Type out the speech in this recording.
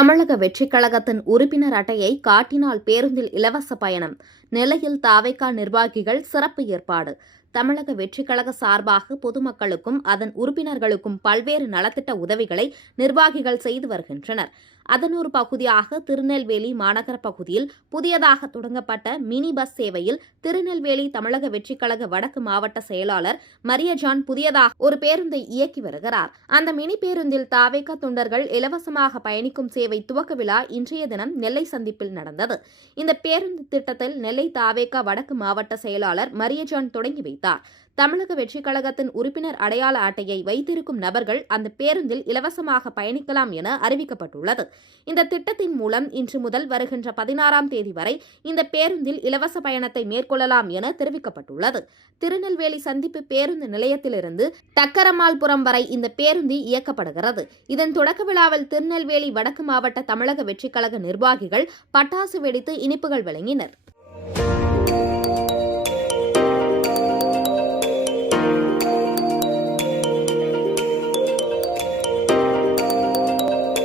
தமிழக வெற்றிக் கழகத்தின் உறுப்பினர் அட்டையை காட்டினால் பேருந்தில் இலவச பயணம். நெல்லையில் தாவேகா நிர்வாகிகள் சிறப்பு ஏற்பாடு. தமிழக வெற்றிக் கழக சார்பாக பொதுமக்களுக்கும் அதன் உறுப்பினர்களுக்கும் பல்வேறு நலத்திட்ட உதவிகளை நிர்வாகிகள் செய்து வருகின்றனர். அதன் ஒரு பகுதியாக திருநெல்வேலி மாநகர பகுதியில் புதியதாக தொடங்கப்பட்ட மினி பஸ் சேவையில் திருநெல்வேலி தமிழக வெற்றிக் கழக வடக்கு மாவட்ட செயலாளர் மரியஜான் புதியதாக ஒரு பேருந்தை இயக்கி வருகிறார். அந்த மினி பேருந்தில் தாவேகா தொண்டர்கள் இலவசமாக பயணிக்கும் சேவை துவக்க விழா இன்றைய தினம் நெல்லை சந்திப்பில் நடந்தது. இந்த பேருந்து திட்டத்தில் நெல்லை தாவேகா வடக்கு மாவட்ட செயலாளர் மரியஜான் தொடங்கி வைத்தார். தமிழக வெற்றிக் கழகத்தின் உறுப்பினர் அடையாள அட்டையை வைத்திருக்கும் நபர்கள் அந்த பேருந்தில் இலவசமாக பயணிக்கலாம் என அறிவிக்கப்பட்டுள்ளது. இந்த திட்டத்தின் மூலம் இன்று முதல் வருகின்ற 16ஆம் தேதி வரை இந்த பேருந்தில் இலவச பயணத்தை மேற்கொள்ளலாம் என தெரிவிக்கப்பட்டுள்ளது. திருநெல்வேலி சந்திப்பு பேருந்து நிலையத்திலிருந்து டக்கரமால்புரம் வரை இந்த பேருந்து இயக்கப்படுகிறது. இதன் தொடக்க விழாவில் திருநெல்வேலி வடக்கு மாவட்ட தமிழக வெற்றிக் கழக நிர்வாகிகள் பட்டாசு வெடித்து இனிப்புகள் வழங்கினர்.